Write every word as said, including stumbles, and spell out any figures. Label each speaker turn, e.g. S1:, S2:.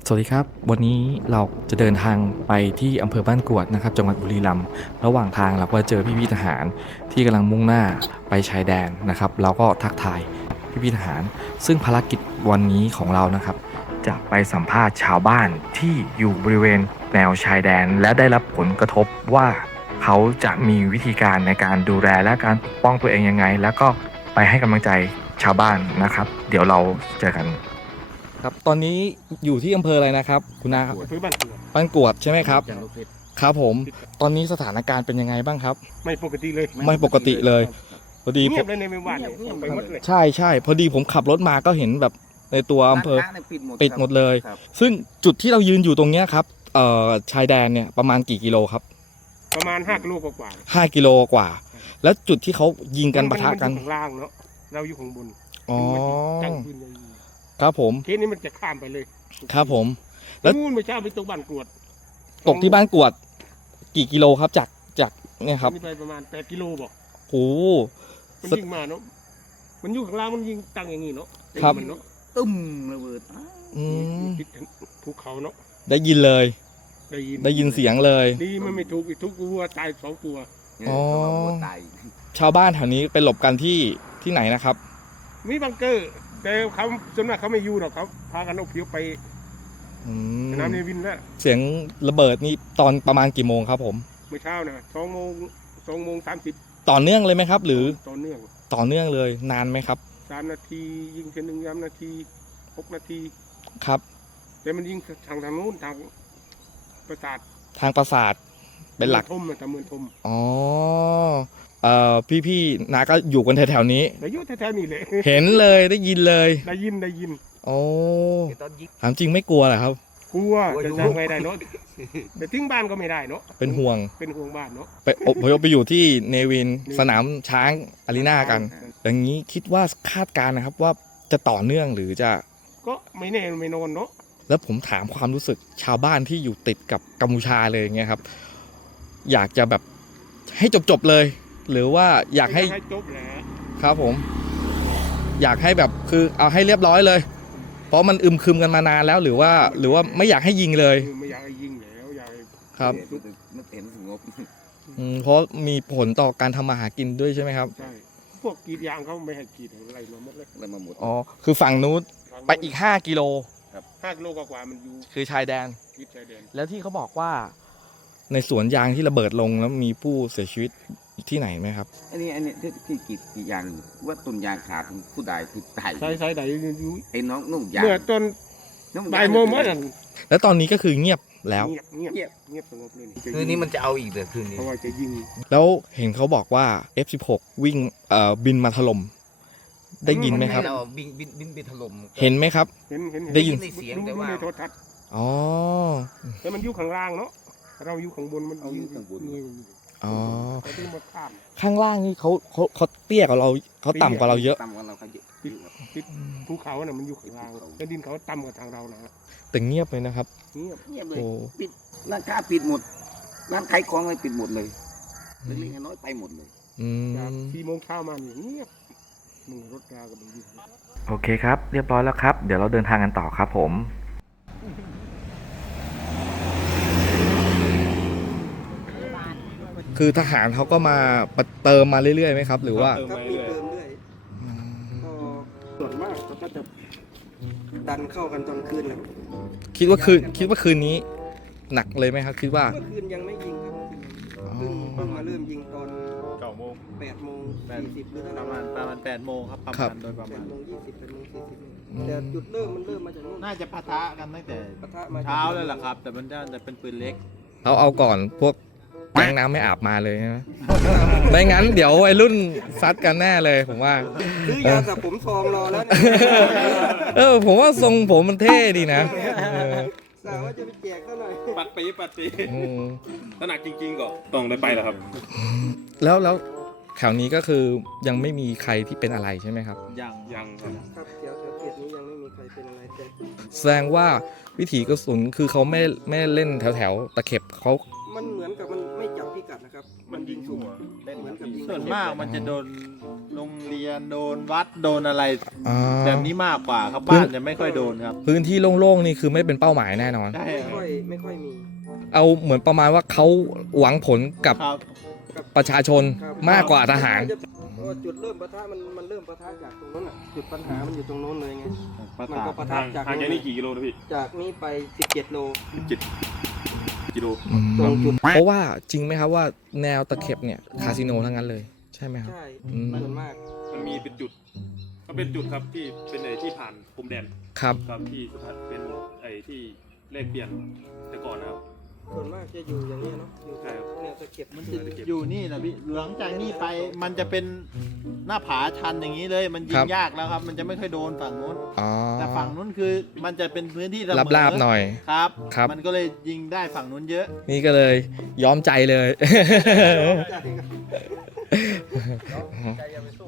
S1: สวัสดีครับวันนี้เราจะเดินทางไปที่อำเภอบ้านกรวดนะครับจังหวัดบุรีรัมย์ระหว่างทางเราก็เจอพี่ๆทหารที่กำลังมุ่งหน้าไปชายแดนนะครับเราก็ทักทายพี่ๆทหารซึ่งภารกิจวันนี้ของเรานะครับจะไปสัมภาษณ์ชาวบ้านที่อยู่บริเวณแนวชายแดนและได้รับผลกระทบว่าเขาจะมีวิธีการในการดูแลและการปกป้องตัวเองยังไงแล้วก็ไปให้กำลังใจชาวบ้านนะครับเดี๋ยวเราเจอกันครับตอนนี้อยู่ที่อำเภออะไรนะครับคุณนาครับ
S2: อำเภอบ้านกรวด
S1: บ้านกรวดใช่ไหมครับ
S2: จังหวัดเพชร
S1: ครับผมตอนนี้สถานการณ์เป็นยังไงบ้างครับ
S2: ไม่ปกติเลย
S1: ไม่ปกติเลยพอดีผ
S2: เงียบ
S1: ม
S2: เลยในไม่ว่าเนี่ยไปหมดเลย
S1: ใช่ใช่พอดีผมขับรถมาก็เห็นแบบในตัวอำเภอ
S3: ร้านค้านี่ปิดหมด
S1: ปิดหมดเลย
S3: ครับ
S1: ซึ่งจุดที่เรายืนอยู่ตรงเนี้ยครับเอ่อชายแดนเนี่ยประมาณกี่กิโลครับ
S2: ประมาณห้ากิโลกว่า
S1: ห้ากิโลกว่า แล้วจุดที่เขายิง
S2: ๆ
S1: กันปะทะกัน
S2: มัอยู่ข้างล่างเนาะเราอยู่ข้างบน
S1: อ๋อ
S2: ตั้งปืนเลย
S1: ครับผม
S2: เคสนี้มันจะข้ามไปเลย
S1: ครับผม แล้
S2: แล้ว วนู่นไปเช้าไปตกบ้านกรวด
S1: ตกที่บ้านกรวดกี่กิโลครับจากจากเนี่ยครับ
S2: นี่ไปประมาณแปดกิโลบอก
S1: โอ้
S2: มันยิงมาเนาะมันอยู่ข้างล่างมันยิงตั้งอย่างงี้เนาะ
S1: ครับ
S2: มันเนาะ
S3: ตุ้มระเบิด
S1: อืม
S2: ติดภูเขาเนาะ
S1: ได้ยินเลย
S2: ได้ยิน
S1: ได้ยินเสียงเลย
S2: ดีมันไม่ถูกอีกทุกตัวตายสองตัว
S3: เนี่ย
S1: อ๋อ
S3: เขาเอาหัวตาย
S1: ชาวบ้านแถวนี้ไปหลบกันที่ที่ไหนนะครับ
S2: มีบังเกอร์แต่เขาส่วนมากเขาไม่อยู่หรอกเขาพากันเอาเพียวไป
S1: อืม
S2: สนามเนวินแล้ว
S1: เสียงระเบิดนี่ตอนประมาณกี่โมงครับผม
S2: เมื่อเช้านะสองโมงสองโมงสามสิบ
S1: ต่อเนื่องเลยไหมครับ หรือ
S2: ต่อเนื่อง
S1: ต่อเนื่องเลยนานไหมครับ
S2: สามนาทียิงแค่หนึ่งย้ำนาทีหกนาที
S1: ครับ
S2: แต่มันยิงทางทางนู้นทางประสาท
S1: ทางปราสาทเป็นหลัก
S2: ทมอะทางเมืองทม
S1: อ๋อเอ่อพี่ๆนาก็อยู่กันแถวๆนี้
S2: แต่อยุ่แถวๆนี่แหละ
S1: เห็นเลยได้ยินเลย
S2: ได้ยินได้ยิน
S1: โอ้
S3: เดี๋ยวตอนยิง
S1: ถามจริงไม่กลัวเหรอครับ
S2: กลัว
S3: กลัวอยู่
S2: จะทำไงได้เนาะแต่ทิ้งบ้านก็ไม่ได้เนาะ
S1: เป็นห่วง
S2: เป็นห่วงบ้านเนาะ
S1: ไปอพยพไปอยู่ที่เนวินสนามช้างอารีนากัน อย่างนี้คิดว่าคาดการณ์นะครับว่าจะต่อเนื่องหรือจะ
S2: ก็ไม่แน่ไม่นอนเนาะ
S1: แล้วผมถามความรู้สึกชาวบ้านที่อยู่ติดกับกัมพูชาเลยอย่างเงี้ยครับ อยากจะแบบให้จบๆเลย หรือว่าอยากให้
S2: ให้จบแหละ
S1: ครับผม อยากให้แบบคือเอาให้เรียบร้อยเลย เพราะมันอึมครึมกันมานานแล้ว หรือว่า หรือว่าไม่อยากให้ยิงเลย
S2: คือไม่อยากให้ยิงแล้วอยากให้
S1: ครับ
S3: เดี๋ยวนึกเห็นสงบ
S1: อืมเพราะมีผลต่อการทำมาหากินด้วยใช่ไหมครับ
S2: ใช่พวกกรีดยางเขาไม่ให้กรีดอะไรมาหมดเลย
S3: อะไรมาหมด
S1: อ๋อคือฝั่งนู้นไปอีกห้ากิโล
S2: ห้ากิโลกว่าๆมันอยู่
S1: คือชายแดน
S2: ทิศชายแดน
S1: แล้วที่เขาบอกว่า ในสวนยางที่ระเบิดลงแล้วมีผู้เสียชีวิตที่ไหนไหมครับ
S3: อันนี้อันนี้ที่ที่กรีดกรีดยางว่าต้นยางขาดผู้ใดคือตาย
S2: ใช่ใช่ไหนอยู่
S3: ไอ้น้องนุ่งยาง
S2: เมื่อต้น
S3: นุ่ง
S2: บ่ายโมงเมื่อนั้น
S1: แล้วตอนนี้ก็คือเงียบแล้ว
S2: เงียบเงียบเงียบเงียบสงบเลย
S3: คืนนี้มันจะเอาอีกเหรอคืนนี้
S2: เพราะว่าจะยิง
S1: แล้วเห็นเขาบอกว่า เอฟ สิบหก วิ่งเอ่อบินมาถล่มได้ยินไหมครับ
S3: เราบินบินบินไปถล่ม
S1: เห็นไหมครับ
S2: เห็นเห็น
S1: ได้ยิน
S3: ในเสียง
S2: ดู
S3: แต่
S2: ดู
S3: ว่า
S2: ในโทรทัศน์
S1: อ๋อ
S2: แต่มันอยู่ข้างล่างเนาะเราอยู่ข้างบนมัน
S3: เอาอยู่ข้างบน
S1: อ๋อ
S2: แต่ที่มันข้าม
S1: ข้างล่างนี่เขาเขาเขาเตี้ยกว่าเราเขาต่ำกว่าเราเยอะ
S3: ต่ำกว่าเราเขาเยอะ
S2: ติดภูเขาน่ะมันอยู่ข้างล่างแต่ดินเขาต่ำกว่าทางเรานะ
S1: แต่เงียบเลยนะครับ
S2: เงียบ
S3: เงียบเลย
S1: โอ้
S3: ปิดร้านค้าปิดหมดร้านขายของอะไรปิดหมดเลยเล็กๆน้อยๆไปหมดเลย
S1: อื
S2: จาก
S1: ม
S2: สี่โมงเช้ามาเนี่ยเงียบมึงรถราก็ไม่ยิง
S1: โอเคครับ เรียบร้อยแล้วครับ เดี๋ยวเราเดินทางกันต่อครับผม คือทหารเขาก็มาเติมมาเรื่อยๆไหมครับ หรือว่า
S4: ครับมีเติมเรื่อยก็ส่วนมากเขาก็จะดันเข้ากันตอนคืนนะ
S1: คิดว่าคืนคิดว่าคืนนี้ หนักเลยไหมครับ คิดว่า
S4: เมื่อคืนยังไม่ยิงครับเพิ่งเพิ่งมาเริ่มยิงตอน
S5: เก้าโมง
S4: แปดโมงสี่สิบหรือเท่า
S5: ประ
S4: ไห
S5: มา
S4: ร่
S5: ณประมาณแปดโมงครับประ
S1: ครั
S5: มา
S1: บ
S5: ณโดยประ
S4: แป
S5: มา
S4: ด
S5: ณ
S4: โมงยี่สิบแปดโมงสี่สิบแต่จุดเริ่มมันเริ่มมาจากนู่น
S5: น่าจะปะทะกันตั้งแต่
S4: ปะทะมาจก
S5: เช้าเลยแหละครับ แต่มันจะจะเป็นปืนเล็ก
S1: เขาเอาก่อนพวกแก๊งน้ำไม่อาบมาเลยใช่ไหม ไม่งั้นเดี๋ยวไอ้รุ่นซัดกันแน่เลยผมว่า
S4: ซื้อยาสระผมทองรอแล้วเนี่ย
S1: เออผมว่าทรงผมมันเท่ดีนะเออ
S4: สาวว่าจะไปแจกซะหน่อย
S5: ปัดปีปัดปี
S1: อืม
S5: ถ้าหนักจริงๆก็ต้องได้ไปแล้วครับ
S1: แล้วแล้วแถวนี้ก็คือยังไม่มีใครที่เป็นอะไรใช่ไหมครับ
S5: ยังยังครับ
S4: ครับเดี๋ยวแถวเขตนี้ยังไม่มีใครเป็นอะไรแต่
S1: แสดงว่าวิถีกระสุนคือเขาไม่ไม่เล่นแถวแถวๆตะเข็บเขา
S4: มันเหมือนกับมันไม่จับพิกัดนะครับครับ
S2: มันยิงหัว
S4: เหมือนกับยิง
S5: ส่วนมากมันจะโดนโรงเรียนโดนวัดโดนอะไร
S1: อ่า
S5: แบบนี้มากกว่าครับบ้านจะไม่ค่อยโดนครับ
S1: พื้นที่โล่งๆนี่คือไม่เป็นเป้าหมายแน่นอน
S5: ใช่
S4: ไม่
S5: ค
S4: ค่
S5: รั
S4: อบ ยไม่ค่อยมี
S1: เอาเหมือนประมาณว่าเขาหวังผลกับ
S5: ครับ
S1: ประชาชน
S4: ครับ
S1: มากกว่าทหาร
S4: เพราะว่าจุดเริ่มปะทะมันมันเริ่มปะทะจากตรงนั้นอ่ะจุดปัญหามันอยู่ตรงโน้นเลยไง
S5: ประ
S4: มัน
S5: ตา
S4: ก็ปะทะ
S2: ห่าง
S4: จาก
S2: ห่างจากนี่กี่กิโลนะพี่
S4: จากนี้ไปสิบเจ็ดโล
S2: เจ็ดกิโล
S4: ตรงจุด
S1: เพราะว่าจริงไหมครับว่าแนวตะเข็บเนี่ยคาสิโนทั้งนั้นเลยใช่ไหมครับ
S4: ใช่
S1: อืม
S4: ส่วนมาก
S2: มันมีเป็นจุด ก็เป็นจุดครับที่เป็นไอ้ที่ผ่านพรมแดน
S1: ครับ
S2: ครับที่สถานเป็นไอ้ที่แลกเปลี่ยนแต่ก่อนนะครับ
S4: ส่วนมากจะอยู่อย่างนี้ยเนาะอยู่
S2: ใช่ครับ
S4: เนี่ยตะเข็บ
S5: มันจะอยู่นี่นะพี่หลังจากนี้ไปมันจะเป็นหน้าผาชันอย่างนี้เลย มันยิ
S1: ครั
S5: ง
S1: บ
S5: ยากแล้วครับ มันจะไม่ค่อยโดนฝั่งนู้น
S1: อ๋อ
S5: แต่ฝั่งนู้นคือมันจะเป็นพื้นที่เสมอ
S1: ลาบๆหน่อย
S5: ครับ
S1: ครับ
S5: มันก็เลยยิงได้ฝั่งนู้นเยอะ
S1: นี่ก็เลยย้อมใจเลย
S4: ใจครับใจอย่าไป